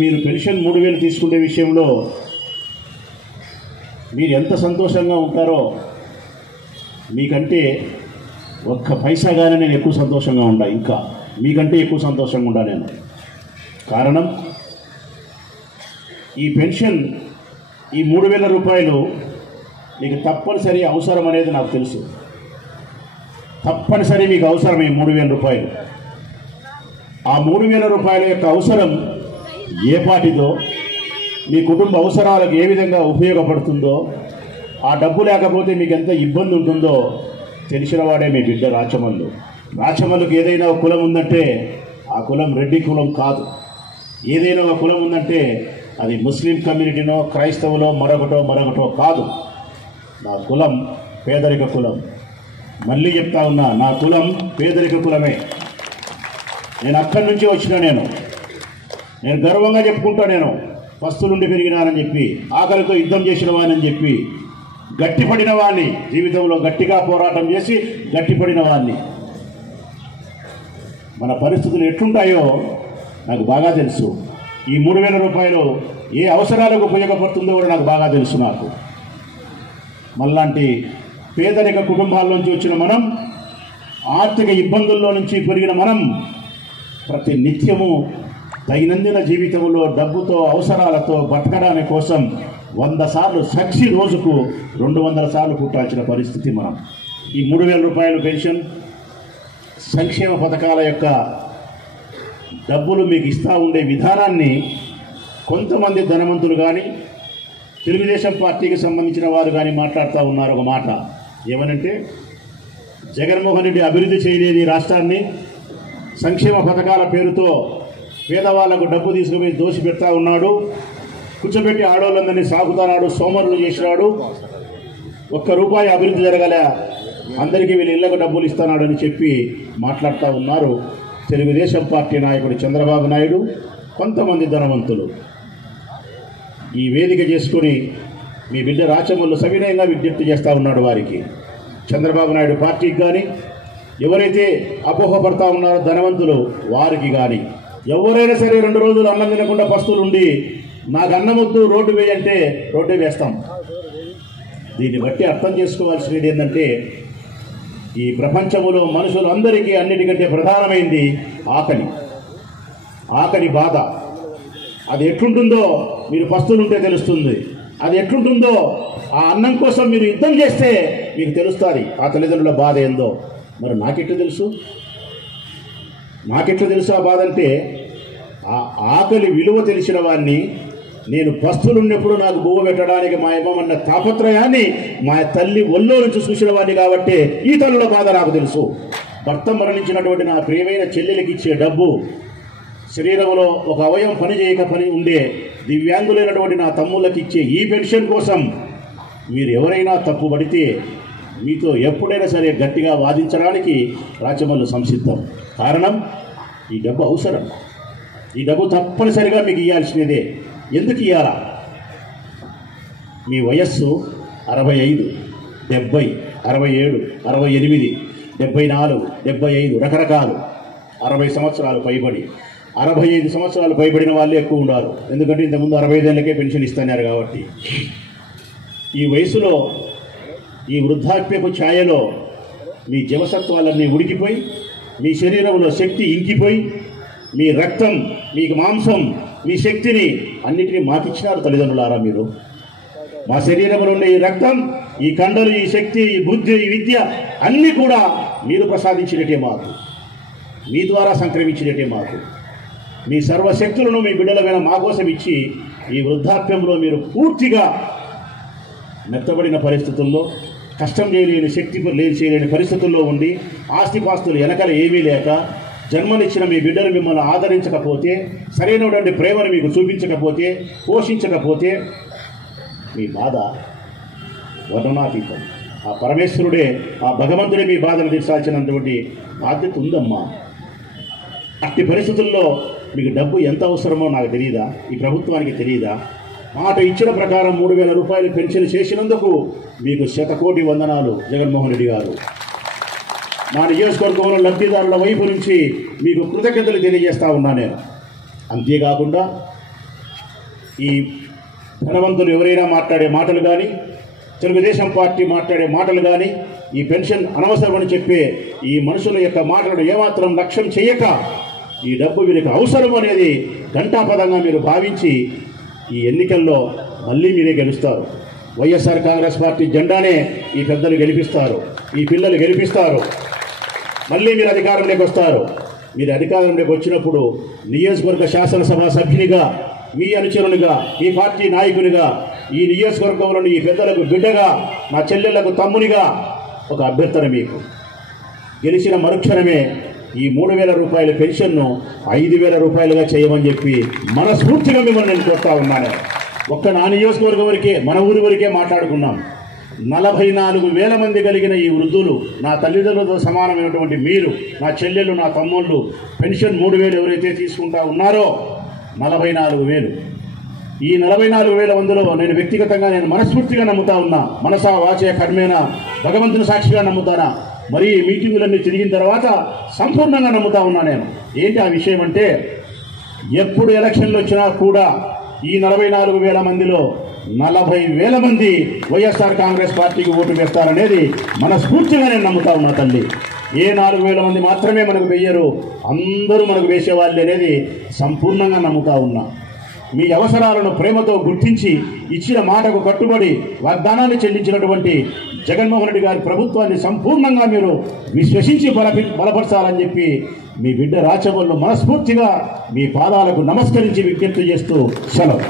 మీరు పెన్షన్ 3000 తీసుకునే విషయంలో మీరు ఎంత సంతోషంగా ఉంటారో మీకంటే ఒక్క పైసాగానే నేను ఎక్కువ సంతోషంగా ఉంటా, ఇంకా మీకంటే ఎక్కువ సంతోషంగా ఉంటా నేను. కారణం ఈ పెన్షన్ ఈ 3000 రూపాయలు మీకు తప్పనిసరి అవసరం అనేది నాకు తెలుసు. తప్పనిసరి మీకు అవసరం ఈ 3000 రూపాయలు. ఆ 3000 రూపాయల యొక్క అవసరం ఏ పాటిదో, మీ కుటుంబ అవసరాలకు ఏ విధంగా ఉపయోగపడుతుందో, ఆ డబ్బు లేకపోతే మీకు ఎంత ఇబ్బంది ఉంటుందో తెలిసిన వాడే మీ బిడ్డ రాచమల్లు. రాచమల్లుకి ఏదైనా ఒక కులం ఉందంటే ఆ కులం రెడ్డి కులం కాదు. ఏదైనా ఒక కులం ఉందంటే అది ముస్లిం కమ్యూనిటీనో క్రైస్తవులో మరొకటో కాదు. నా కులం పేదరిక కులం. మళ్ళీ చెప్తా ఉన్నా, నా కులం పేదరిక కులమే. నేను అక్కడి నుంచి వచ్చిన నేను గర్వంగా చెప్పుకుంటా, నేను పస్తులుండి పెరిగినానని చెప్పి, ఆకలితో యుద్ధం చేసిన వాడిని చెప్పి, గట్టిపడిన వాడిని, జీవితంలో గట్టిగా పోరాటం చేసి గట్టిపడిన వాడిని. మన పరిస్థితులు ఎట్లుంటాయో నాకు బాగా తెలుసు. ఈ 3000 రూపాయలు ఏ అవసరాలకు ఉపయోగపడుతుందో కూడా నాకు బాగా తెలుసు. నాకు మళ్ళాంటి పేదరిక కుటుంబాల నుంచి వచ్చిన మనం, ఆర్థిక ఇబ్బందుల్లో నుంచి పెరిగిన మనం ప్రతి నిత్యము దైనందిన జీవితంలో డబ్బుతో అవసరాలతో బతకడానికి కోసం 100 సార్లు సక్షి రోజుకు 200 సార్లు పుట్టాల్సిన పరిస్థితి మనం. ఈ 3000 రూపాయలు పెన్షన్ సంక్షేమ పథకాల యొక్క డబ్బులు మీకు ఇస్తూ ఉండే విధానాన్ని కొంతమంది ధనవంతులు కానీ తెలుగుదేశం పార్టీకి సంబంధించిన వారు కానీ మాట్లాడుతూ ఉన్నారు. ఒక మాట ఏమనంటే, జగన్మోహన్ రెడ్డి అభివృద్ధి చేయలేని రాష్ట్రాన్ని, సంక్షేమ పథకాల పేరుతో పేదవాళ్లకు డబ్బు తీసుకుపోయి దోషి పెడతా ఉన్నాడు, కూర్చోబెట్టి ఆడవాళ్ళందరినీ సాగుతున్నాడు, సోమరులు చేసినాడు, ₹1 అభివృద్ధి జరగలే, అందరికీ వీళ్ళ ఇళ్లకు డబ్బులు ఇస్తున్నాడు అని చెప్పి మాట్లాడుతూ ఉన్నారు తెలుగుదేశం పార్టీ నాయకుడు చంద్రబాబు నాయుడు, కొంతమంది ధనవంతులు. ఈ వేదిక చేసుకుని మీ బిడ్డ రాచమల్లు సవినయంగా విజ్ఞప్తి చేస్తూ ఉన్నాడు వారికి, చంద్రబాబు నాయుడు పార్టీకి కానీ, ఎవరైతే అపోహపడతా ఉన్నారో ధనవంతులు వారికి కానీ, ఎవరైనా సరే 2 రోజులు అన్నం తినకుండా పస్తులు ఉండి నాకు అన్నం వద్దు రోడ్డు వేయంటే రోడ్డే వేస్తాం. దీన్ని బట్టి అర్థం చేసుకోవాల్సినది ఏంటంటే, ఈ ప్రపంచంలో మనుషులందరికీ అన్నిటికంటే ప్రధానమైంది ఆకలి బాధ. అది ఎట్లుంటుందో మీరు పస్తులుంటే తెలుస్తుంది. అది ఎట్లుంటుందో ఆ అన్నం కోసం మీరు యుద్ధం చేస్తే మీకు తెలుస్తుంది ఆ తల్లిదండ్రుల బాధ ఏందో. మరి నాకెట్లా తెలుసు ఆ బాధ అంటే, ఆ ఆకలి విలువ తెలిసిన వాడిని, నేను పస్తులున్నప్పుడు నాకు బువ్వ పెట్టడానికి మా అమ్మన్న తాపత్రయాన్ని మా తల్లి ఒళ్ళో నుంచి చూసిన వాడిని కాబట్టి ఈ తల్లుల బాధ నాకు తెలుసు. భర్త మరణించినటువంటి నా ప్రియమైన చెల్లెలకి ఇచ్చే డబ్బు, శరీరంలో ఒక అవయవం పని ఉండే దివ్యాంగులైనటువంటి నా తమ్ముళ్ళకి ఇచ్చే ఈ పెన్షన్ కోసం మీరు ఎవరైనా తప్పుపడితే మీతో ఎప్పుడైనా సరే గట్టిగా వాదించడానికి రాచమల్లు సంసిద్ధం. కారణం, ఈ డబ్బు అవసరం. ఈ డబ్బు తప్పనిసరిగా మీకు ఇవ్వాల్సినదే. ఎందుకు ఇవ్వాలా? మీ వయస్సు 65, 70, 67, 68, 74, 75 రకరకాలు, 60 సంవత్సరాలు పైబడి, 65 సంవత్సరాలు పైబడిన వాళ్ళే ఎక్కువ ఉన్నారు. ఎందుకంటే ఇంతకుముందు 65 ఏళ్ళకే పెన్షన్ ఇస్తున్నారు కాబట్టి. ఈ వయసులో, ఈ వృద్ధాప్యపు ఛాయలో మీ జీవసత్వాలన్నీ ఉడికిపోయి, మీ శరీరంలో శక్తి ఇంకిపోయి, మీ రక్తం, మీకు మాంసం, మీ శక్తిని అన్నిటినీ మాకిచ్చినారు తల్లిదండ్రులారా మీరు. మా శరీరంలో ఉండే ఈ రక్తం, ఈ కండలు, ఈ శక్తి, ఈ బుద్ధి, ఈ విద్య అన్నీ కూడా మీరు ప్రసాదించినట్టే మాకు, మీ ద్వారా సంక్రమించినట్టే మాకు. మీ సర్వశక్తులను మీ బిడ్డల మీద మా కోసం ఇచ్చి ఈ వృద్ధాప్యంలో మీరు పూర్తిగా మెత్తబడిన పరిస్థితుల్లో, కష్టం చేయలేని పరిస్థితుల్లో ఉండి, ఆస్తిపాస్తులు వెనకాల ఏమీ లేక, జన్మనిచ్చిన మీ బిడ్డలు మిమ్మల్ని ఆదరించకపోతే, సరైనటువంటి ప్రేమను మీకు చూపించకపోతే, పోషించకపోతే మీ బాధ వర్ణనాతీతం. ఆ పరమేశ్వరుడే, ఆ భగవంతుడే మీ బాధను తీర్చాల్సినటువంటి బాధ్యత ఉందమ్మా. అట్టి పరిస్థితుల్లో మీకు డబ్బు ఎంత అవసరమో నాకు తెలియదా? ఈ ప్రభుత్వానికి తెలియదా? మాట ఇచ్చిన ప్రకారం 3000 రూపాయలు పెన్షన్ చేసినందుకు మీకు 100,000,000 వందనాలు జగన్మోహన్ రెడ్డి గారు. మా నియోజకవర్గంలో లబ్ధిదారుల వైపు నుంచి మీకు కృతజ్ఞతలు తెలియజేస్తా ఉన్నా నేను. అంతేకాకుండా ఈ ధనవంతులు ఎవరైనా మాట్లాడే మాటలు కానీ, తెలుగుదేశం పార్టీ మాట్లాడే మాటలు కానీ, ఈ పెన్షన్ అనవసరమని చెప్పే ఈ మనుషుల యొక్క మాటలను ఏమాత్రం లక్ష్యం చేయక ఈ డబ్బు వీరికి అవసరం అనేది ఘంటాపదంగా మీరు భావించి ఈ ఎన్నికల్లో మళ్ళీ మీరే గెలుస్తారు. వైఎస్ఆర్ కాంగ్రెస్ పార్టీ జెండానే ఈ పెద్దలు గెలిపిస్తారు, ఈ పిల్లలు గెలిపిస్తారు. మళ్ళీ మీరు అధికారంలోకి వస్తారు. మీరు అధికారంలోకి వచ్చినప్పుడు నియోజకవర్గ శాసనసభ సభ్యునిగా, మీ అనుచరునిగా, మీ పార్టీ నాయకునిగా, ఈ నియోజకవర్గంలోని ఈ పెద్దలకు బిడ్డగా, నా చెల్లెళ్లకు తమ్మునిగా ఒక అభ్యర్థన మీకు. గెలిచిన మరుక్షణమే ఈ 3,000 రూపాయల పెన్షన్ను 5,000 రూపాయలుగా చేయమని చెప్పి మనస్ఫూర్తిగా మిమ్మల్ని నేను కోరుతా ఉన్నాను. ఒక్క నా నియోజకవర్గం వరకే, మన ఊరి వరకే మాట్లాడుకున్నాం. 44,000 మంది కలిగిన ఈ వృద్ధులు, నా తల్లిదండ్రులతో సమానమైనటువంటి మీరు, నా చెల్లెళ్ళు, నా తమ్ముళ్ళు పెన్షన్ 3,000 ఎవరైతే తీసుకుంటా ఉన్నారో 44,000. ఈ 44,000 మందిలో నేను వ్యక్తిగతంగా నేను మనస్ఫూర్తిగా నమ్ముతా ఉన్నా. మనసా వాచే కర్మేన భగవంతుని సాక్షిగా నమ్ముతానా. మరి ఈ మీటింగులన్నీ తిరిగిన తర్వాత సంపూర్ణంగా నమ్ముతా ఉన్నా నేను. ఏంటి ఆ విషయం అంటే, ఎప్పుడు ఎలక్షన్లు వచ్చినా కూడా ఈ 44,000 మందిలో 40,000 మంది వైఎస్ఆర్ కాంగ్రెస్ పార్టీకి ఓటు వేస్తారనేది మనస్ఫూర్తిగా నేను నమ్ముతా ఉన్నా తల్లి. ఏ 4,000 మంది మాత్రమే మనకు వెయ్యరు, అందరూ మనకు వేసేవాళ్ళు అనేది సంపూర్ణంగా నమ్ముతా ఉన్నా. మీ అవసరాలను ప్రేమతో గుర్తించి ఇచ్చిన మాటకు కట్టుబడి వాగ్దానాన్ని చెల్లించినటువంటి జగన్మోహన్ రెడ్డి గారి ప్రభుత్వాన్ని సంపూర్ణంగా మీరు విశ్వసించి బలపరచాలని చెప్పి మీ బిడ్డ రాచవల్లు మనస్ఫూర్తిగా మీ పాదాలకు నమస్కరించి విజ్ఞప్తి చేస్తూ సెలవు.